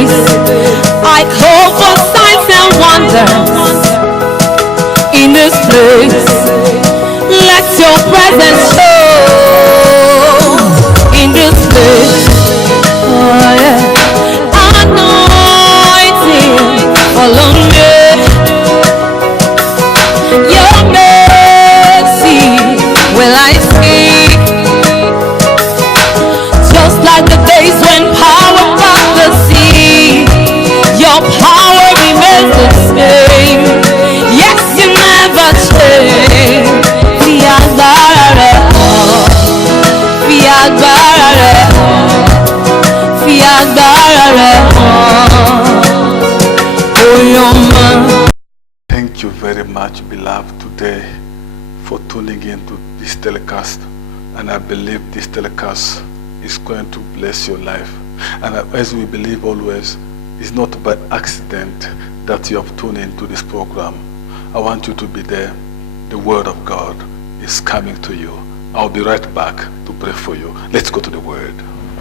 place. I call for signs and wonders in this place. Let your presence show in this place. Oh yeah. Anointing, follow me. Your mercy will I see. Just like the days when power crossed the sea, your power remains the same. Yes, you never change. Fi agbára rẹ̀ hàn, fi agbára rẹ̀ hàn, fi agbára rẹ̀ hàn. Thank you very much, beloved, today for tuning in to this telecast. And I believe this telecast is going to bless your life. And as we believe always, it's not by accident that you have tuned into this program. I want you to be there. The Word of God is coming to you. I'll be right back to pray for you. Let's go to the Word.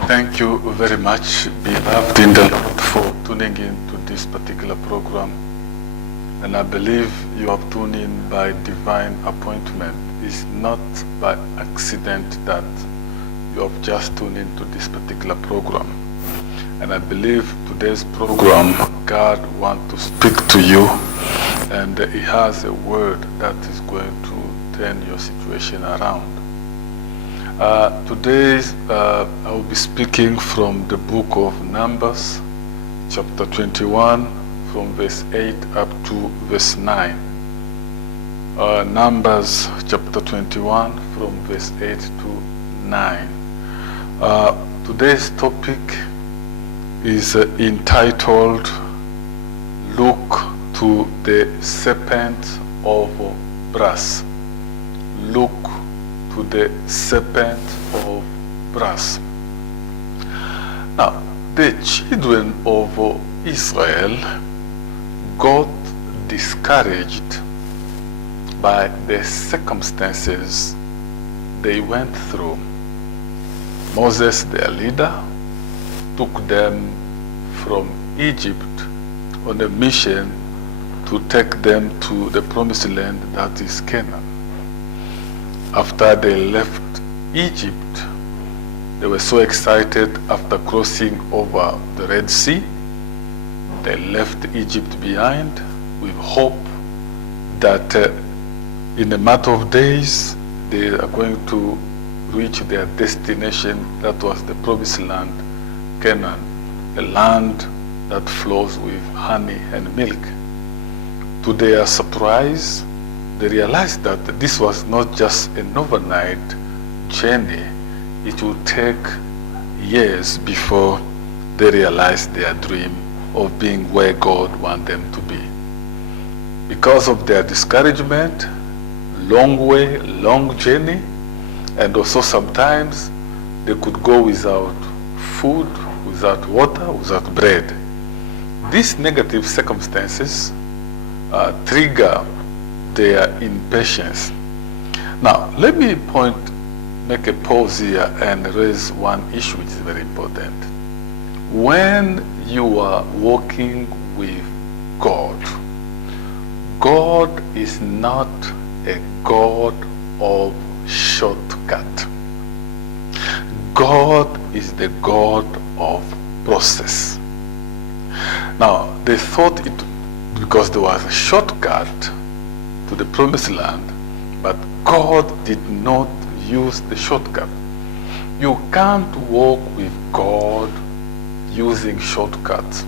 Thank you very much, beloved in the Lord, for tuning in to this particular program. And I believe you have tuned in by divine appointment. It's not by accident that you have just tuned into this particular program. And I believe today's program, God wants to speak to you, and He has a word that is going to turn your situation around. Today I will be speaking from the book of Numbers, chapter 21, from verse 8 up to verse 9. Numbers chapter 21, from verse 8 to 9. Today's topic is entitled, Look to the Serpent of Brass. Look to the serpent of brass. Now, the children of Israel got discouraged by the circumstances they went through. Moses, their leader, took them from Egypt on a mission to take them to the promised land, that is Canaan. After they left Egypt, they were so excited after crossing over the Red Sea. They left Egypt behind with hope that in a matter of days they are going to reach their destination, that was the promised land, Canaan, a land that flows with honey and milk. To their surprise, they realized that this was not just an overnight journey. It would take years before they realized their dream of being where God wanted them to be. Because of their discouragement, long way, long journey, and also sometimes they could go without food, without water, without bread. These negative circumstances trigger their impatience. Now, let me make a pause here and raise one issue which is very important. When you are walking with God, God is not a God of shortcut. God is the God of process. Now, they thought it because there was a shortcut to the promised land, but God did not use the shortcut. You can't walk with God using shortcuts.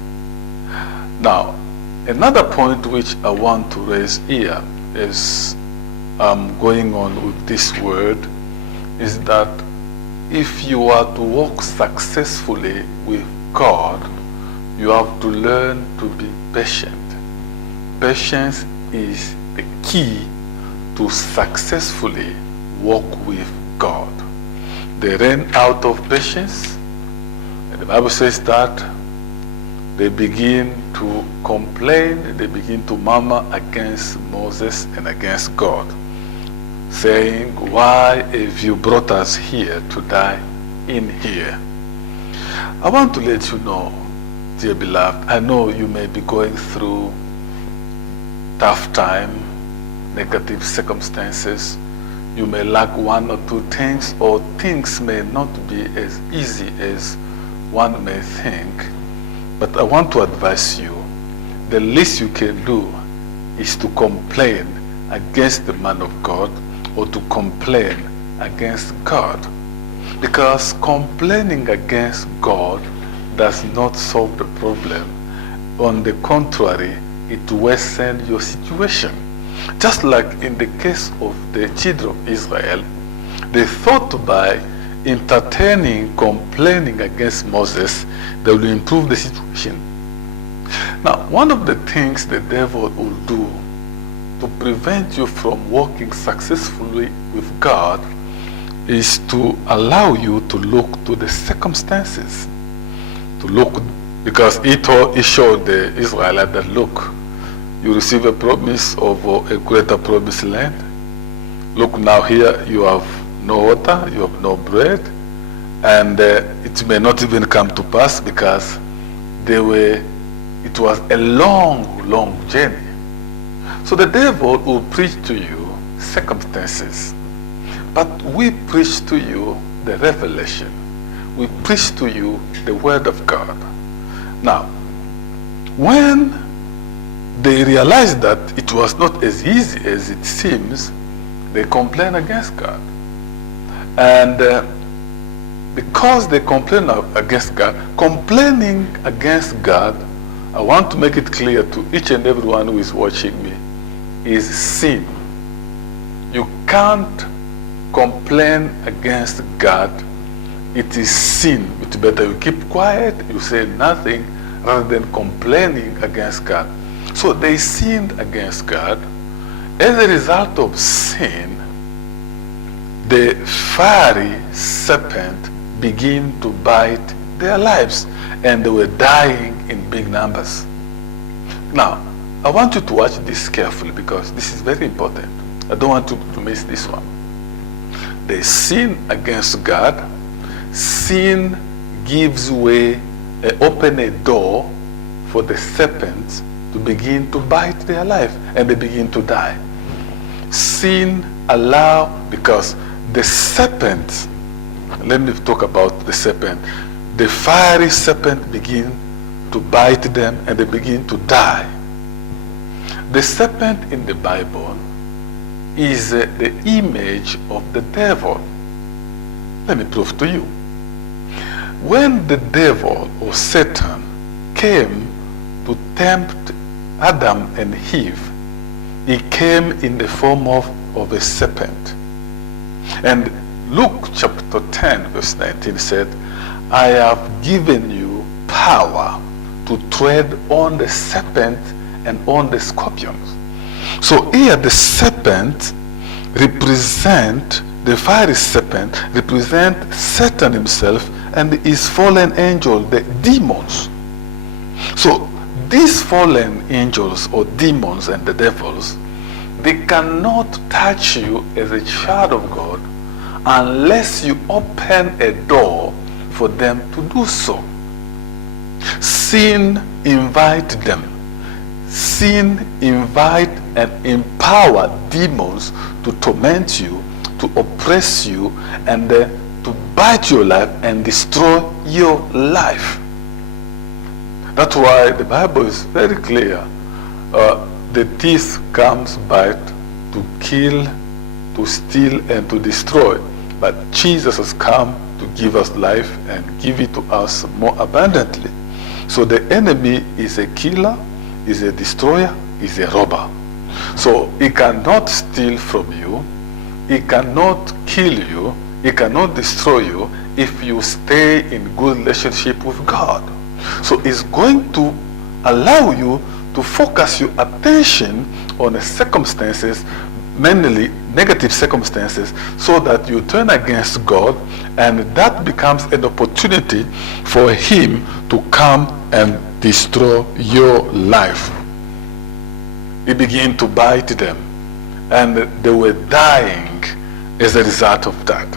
Now, another point which I want to raise here is going on with this word is that if you are to walk successfully with God, you have to learn to be patient. Patience is the key to successfully walk with God. They ran out of patience, and the Bible says that they begin to complain, they begin to murmur against Moses and against God, saying, "Why have you brought us here to die in here?" I want to let you know dear beloved, I know you may be going through tough time, negative circumstances. You may lack one or two things, or things may not be as easy as one may think. But I want to advise you, the least you can do is to complain against the man of God, or to complain against God. Because complaining against God does not solve the problem. On the contrary, it worsens your situation. Just like in the case of the children of Israel, they thought by entertaining, complaining against Moses, they will improve the situation. Now, one of the things the devil will do to prevent you from working successfully with God is to allow you to look to the circumstances. To look, because he showed the Israelites that, look, you receive a promise of a greater promised land. Look now here, you have no water, you have no bread, and it may not even come to pass because it was a long, long journey. So the devil will preach to you circumstances, but we preach to you the revelation. We preach to you the word of God. Now, when they realized that it was not as easy as it seems, they complained against God. And because they complain against God, complaining against God, I want to make it clear to each and everyone who is watching me, is sin. You can't complain against God. It is sin. It's better you keep quiet, you say nothing, rather than complaining against God. So they sinned against God. As a result of sin, the fiery serpent began to bite their lives, and they were dying in big numbers. Now, I want you to watch this carefully because this is very important. I don't want to miss this one. They sin against God. Sin gives way, open a door for the serpents to begin to bite their life, and they begin to die. Sin allow, because the serpent, let me talk about the serpent. The fiery serpent begin to bite them, and they begin to die. The serpent in the Bible is the image of the devil. Let me prove to you. When the devil or Satan came to tempt Adam and Eve, he came in the form of a serpent. And Luke chapter 10 verse 19 said, I have given you power to tread on the serpent and on the scorpions. So here the serpent represent, the fiery serpent represent Satan himself and his fallen angel, the demons. So these fallen angels or demons and the devils, they cannot touch you as a child of God unless you open a door for them to do so. Sin invite them. Sin invite and empower demons to torment you, to oppress you, and to bite your life and destroy your life. That's why the Bible is very clear. The thief comes but to kill, to steal, and to destroy. But Jesus has come to give us life and give it to us more abundantly. So the enemy is a killer, is a destroyer, is a robber. So he cannot steal from you, he cannot kill you, he cannot destroy you if you stay in good relationship with God. So he's going to allow you to focus your attention on the circumstances, mainly negative circumstances, so that you turn against God, and that becomes an opportunity for him to come and destroy your life. He began to bite them, and they were dying as a result of that.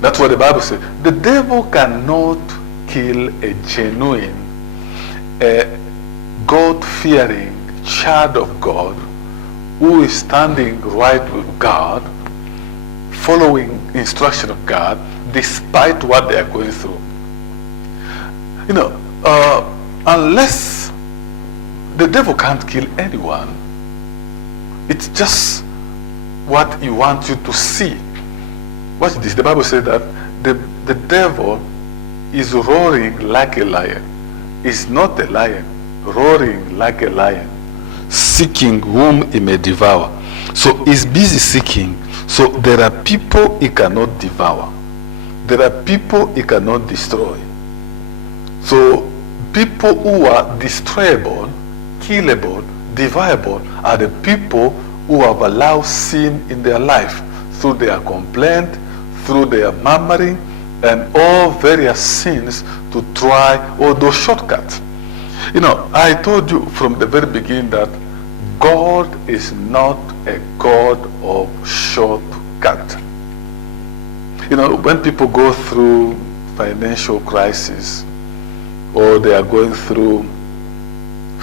That's what the Bible says. The devil cannot kill a genuine a God-fearing child of God who is standing right with God, following instruction of God, despite what they are going through. You know, unless the devil can't kill anyone, it's just what he wants you to see. Watch this. The Bible says that the devil is roaring like a lion. He's not a lion, roaring like a lion, seeking whom he may devour. So he's busy seeking. So there are people he cannot devour. There are people he cannot destroy. So people who are destroyable, killable, devourable are the people who have allowed sin in their life through their complaint, through their murmuring, and all various sins to try all those shortcuts. You know, I told you from the very beginning that God is not a God of shortcut. You know, when people go through financial crisis, or they are going through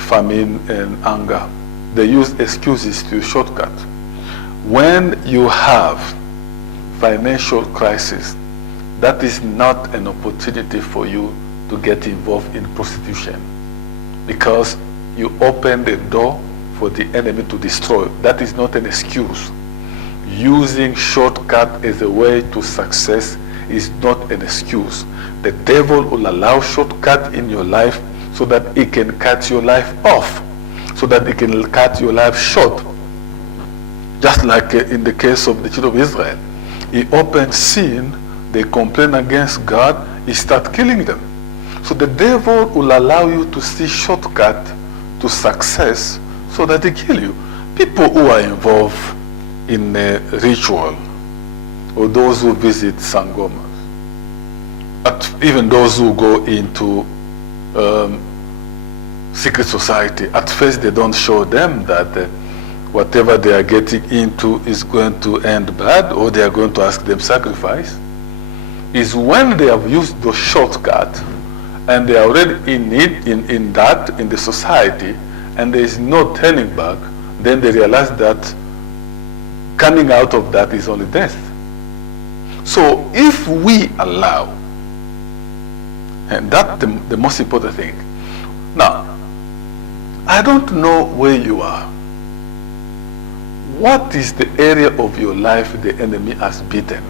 famine and anger, they use excuses to shortcut. When you have financial crisis, that is not an opportunity for you to get involved in prostitution, because you open the door for the enemy to destroy. That is not an excuse. Using shortcut as a way to success is not an excuse. The devil will allow shortcut in your life so that he can cut your life off, so that he can cut your life short. Just like in the case of the children of Israel. He opened sin, they complain against God, he start killing them. So the devil will allow you to see shortcut to success so that they kill you. People who are involved in a ritual, or those who visit sangomas, even those who go into secret society, at first they don't show them that whatever they are getting into is going to end bad, or they are going to ask them sacrifice. Is when they have used the shortcut and they are already in it, in the society, and there is no turning back, then they realize that coming out of that is only death. So if we allow, and that's the most important thing. Now, I don't know where you are. What is the area of your life the enemy has beaten?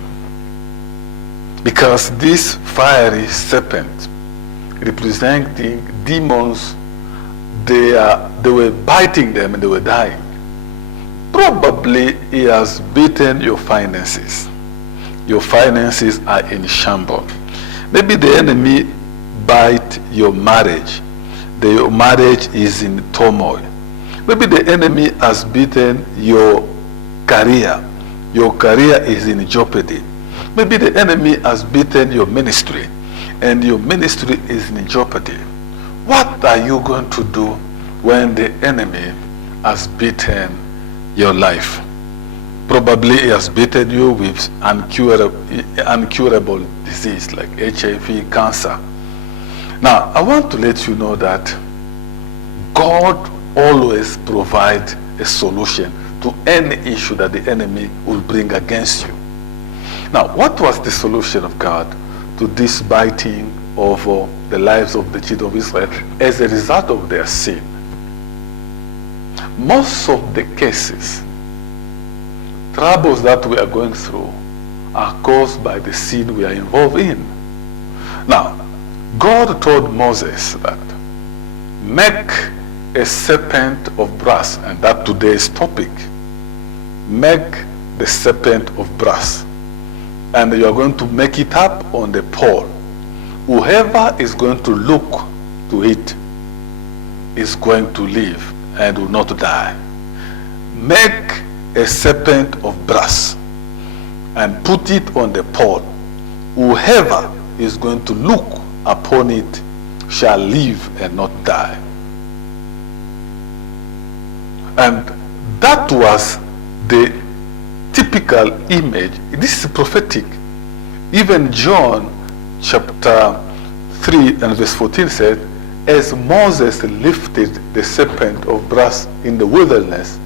Because this fiery serpent, representing demons, they were biting them and they were dying. Probably he has beaten your finances. Your finances are in shambles. Maybe the enemy bite your marriage. Your marriage is in turmoil. Maybe the enemy has beaten your career. Your career is in jeopardy. Maybe the enemy has beaten your ministry, and your ministry is in jeopardy. What are you going to do when the enemy has beaten your life? Probably he has beaten you with uncurable disease like HIV, cancer. Now, I want to let you know that God always provides a solution to any issue that the enemy will bring against you. Now, what was the solution of God to this biting of the lives of the children of Israel as a result of their sin? Most of the cases, troubles that we are going through, are caused by the sin we are involved in. Now, God told Moses that make a serpent of brass, and that today's topic. Make the serpent of brass, and you are going to make it up on the pole. Whoever is going to look to it is going to live and will not die. Make a serpent of brass and put it on the pole. Whoever is going to look upon it shall live and not die. And that was the typical image. This is prophetic. Even John chapter 3 and verse 14 said, as Moses lifted the serpent of brass in the wilderness,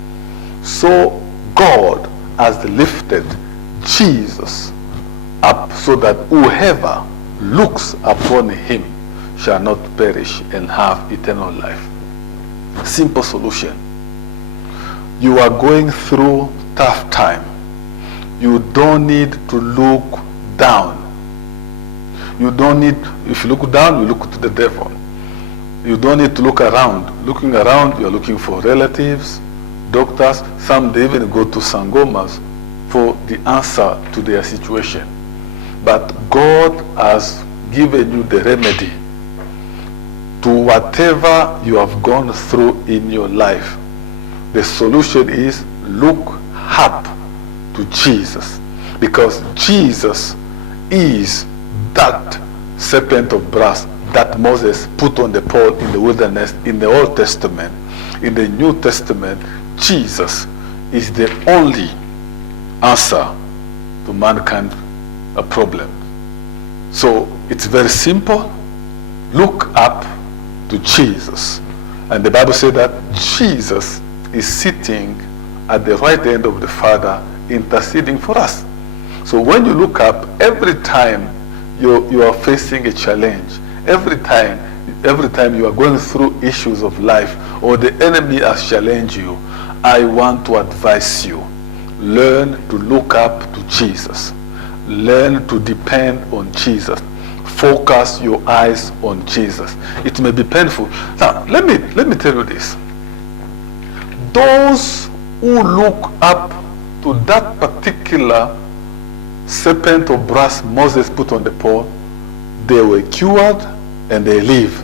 so God has lifted Jesus up so that whoever looks upon him shall not perish and have eternal life. Simple solution. You are going through tough time. You don't need to look down. You don't need, if you look down, you look to the devil. You don't need to look around. Looking around, you're looking for relatives, doctors. Some they even go to sangomas for the answer to their situation. But God has given you the remedy to whatever you have gone through in your life. The solution is look up to Jesus, because Jesus is that serpent of brass that Moses put on the pole in the wilderness in the Old Testament. In the New Testament, Jesus is the only answer to mankind's problem. So it's very simple. Look up to Jesus. And the Bible said that Jesus is sitting at the right hand of the Father interceding for us. So when you look up, every time you are facing a challenge, every time you are going through issues of life or the enemy has challenged you, I want to advise you, learn to look up to Jesus. Learn to depend on Jesus. Focus your eyes on Jesus. It may be painful. Now, let me tell you this. Those who look up to that particular serpent of brass Moses put on the pole, they were cured and they live.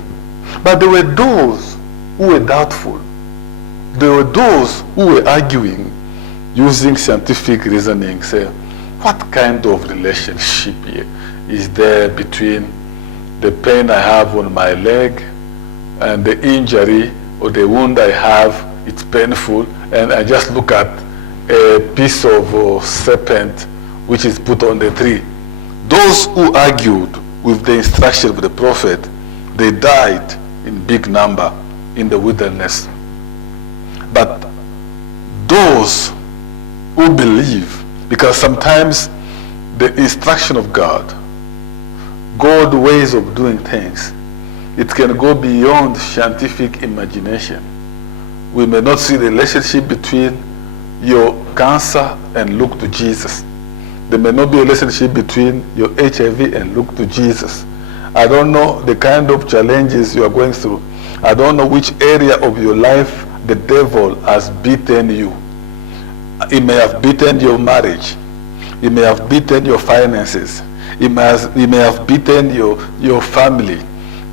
But there were those who were doubtful. There were those who were arguing using scientific reasoning, say, what kind of relationship is there between the pain I have on my leg and the injury or the wound I have? It's painful, and I just look at a piece of serpent which is put on the tree. Those who argued with the instruction of the prophet, they died in big number in the wilderness. But those who believe, because sometimes the instruction of God, God's ways of doing things, it can go beyond scientific imagination. We may not see the relationship between your cancer and look to Jesus. There may not be a relationship between your HIV and look to Jesus. I don't know the kind of challenges you are going through. I don't know which area of your life the devil has beaten you. He may have beaten your marriage. He may have beaten your finances. He may have beaten your family.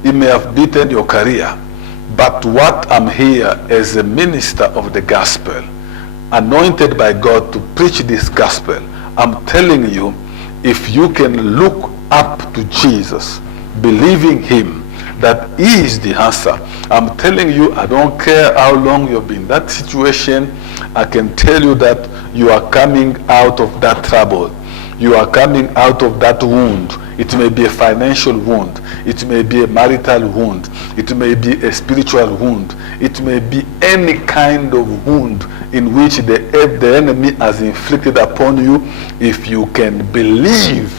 He may have beaten your career. But what I'm here as a minister of the gospel, anointed by God to preach this gospel, I'm telling you, if you can look up to Jesus, believing him, that he is the answer. I'm telling you, I don't care how long you've been in that situation, I can tell you that you are coming out of that trouble. You are coming out of that wound. It may be a financial wound. It may be a marital wound. It may be a spiritual wound. It may be any kind of wound in which the enemy has inflicted upon you. If you can believe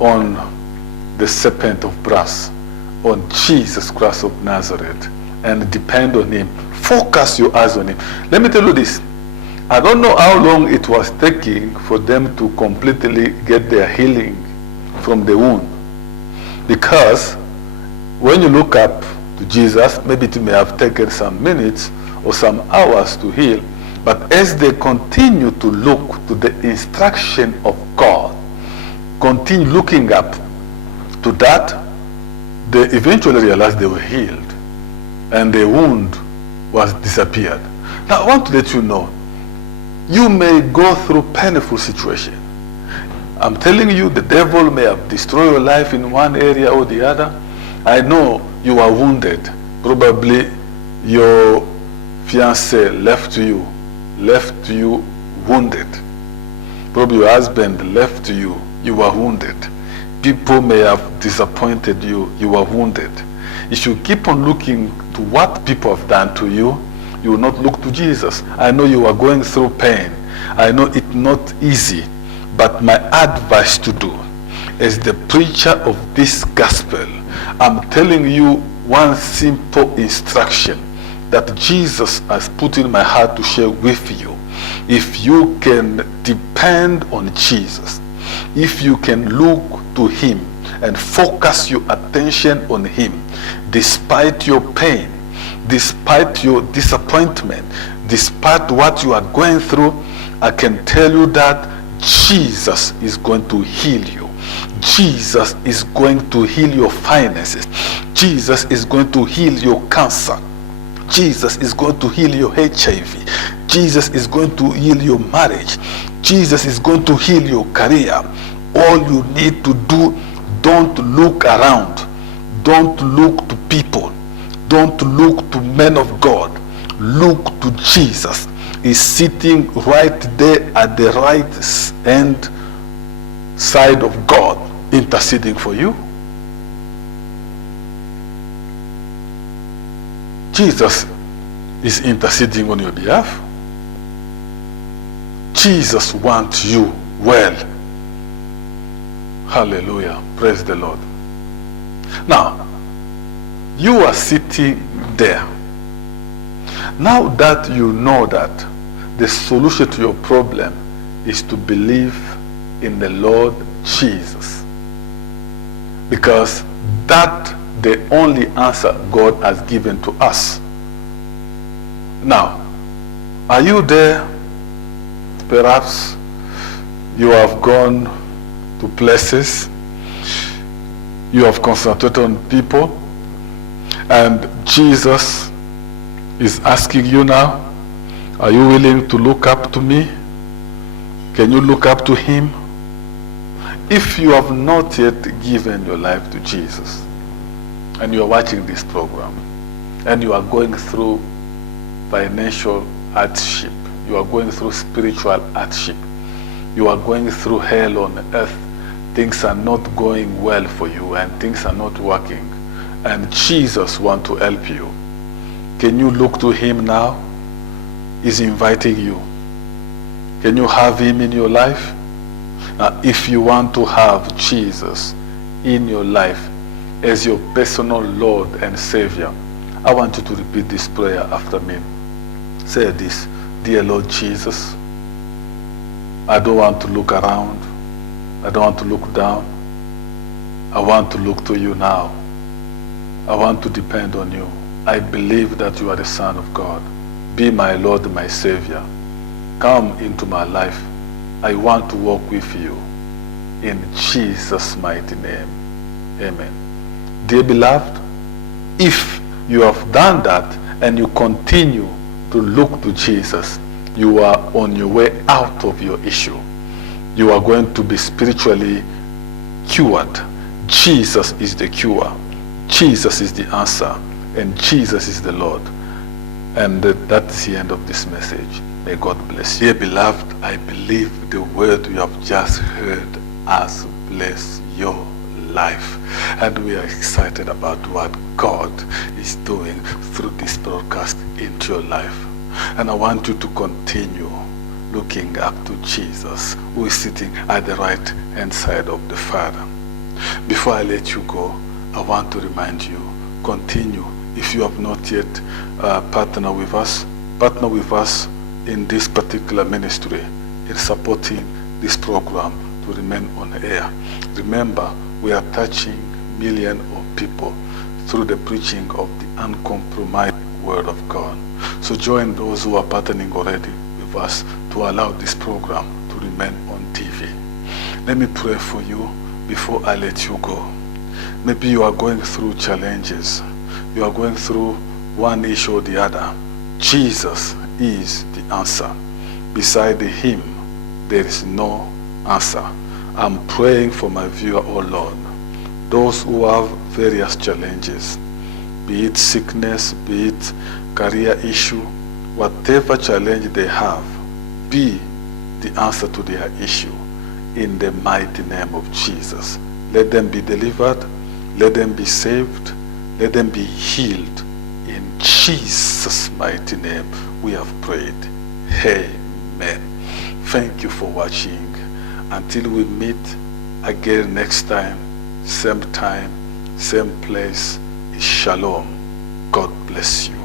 on the serpent of brass, on Jesus Christ of Nazareth, and depend on him, focus your eyes on him. Let me tell you this. I don't know how long it was taking for them to completely get their healing from the wound. Because when you look up to Jesus, maybe it may have taken some minutes or some hours to heal. But as they continue to look to the instruction of God, continue looking up to that, they eventually realized they were healed and the wound was disappeared. Now I want to let you know, you may go through painful situation. I'm telling you, the devil may have destroyed your life in one area or the other. I know you are wounded. Probably your fiancé left you wounded. Probably your husband left you, you were wounded. People may have disappointed you, you were wounded. If you keep on looking to what people have done to you, you will not look to Jesus. I know you are going through pain. I know it's not easy, but my advice to do as the preacher of this gospel, I'm telling you one simple instruction that Jesus has put in my heart to share with you. If you can depend on Jesus, if you can look to him and focus your attention on him, despite your pain, despite your disappointment, despite what you are going through, I can tell you that Jesus is going to heal you. Jesus is going to heal your finances. Jesus is going to heal your cancer. Jesus is going to heal your HIV. Jesus is going to heal your marriage. Jesus is going to heal your career. All you need to do, don't look around. Don't look to people. Don't look to men of God. Look to Jesus. He's sitting right there at the right hand side of God, interceding for you. Jesus is interceding on your behalf. Jesus wants you well. Hallelujah. Praise the Lord. Now, you are sitting there. Now that you know that the solution to your problem is to believe in the Lord Jesus, because that the only answer God has given to us. Now, are you there? Perhaps you have gone to places, you have concentrated on people, and Jesus is asking you now, are you willing to look up to me? Can you look up to him? If you have not yet given your life to Jesus, and you are watching this program, and you are going through financial hardship, you are going through spiritual hardship, you are going through hell on earth, things are not going well for you, and things are not working, and Jesus wants to help you, can you look to him now? He's inviting you. Can you have him in your life? Now, if you want to have Jesus in your life as your personal Lord and Savior, I want you to repeat this prayer after me. Say this: Dear Lord Jesus, I don't want to look around. I don't want to look down. I want to look to you now. I want to depend on you. I believe that you are the Son of God. Be my Lord, my Savior. Come into my life. I want to walk with you. In Jesus' mighty name. Amen. Dear beloved, if you have done that and you continue to look to Jesus, you are on your way out of your issue. You are going to be spiritually cured. Jesus is the cure. Jesus is the answer. And Jesus is the Lord. And that's the end of this message. May God bless you. Dear beloved, I believe the word you have just heard has blessed your life. And we are excited about what God is doing through this broadcast into your life. And I want you to continue looking up to Jesus, who is sitting at the right hand side of the Father. Before I let you go, I want to remind you, continue. If you have not yet partner with us in this particular ministry, in supporting this program to remain on air. Remember, we are touching millions of people through the preaching of the uncompromised Word of God. So join those who are partnering already with us to allow this program to remain on TV. Let me pray for you before I let you go. Maybe you are going through challenges. You are going through one issue or the other. Jesus is the answer. Beside him, there is no answer. I'm praying for my viewer, oh Lord, those who have various challenges, be it sickness, be it career issue, whatever challenge they have, be the answer to their issue in the mighty name of Jesus. Let them be delivered. Let them be saved. Let them be healed. In Jesus' mighty name we have prayed. Amen. Thank you for watching. Until we meet again next time, same place, Shalom. God bless you.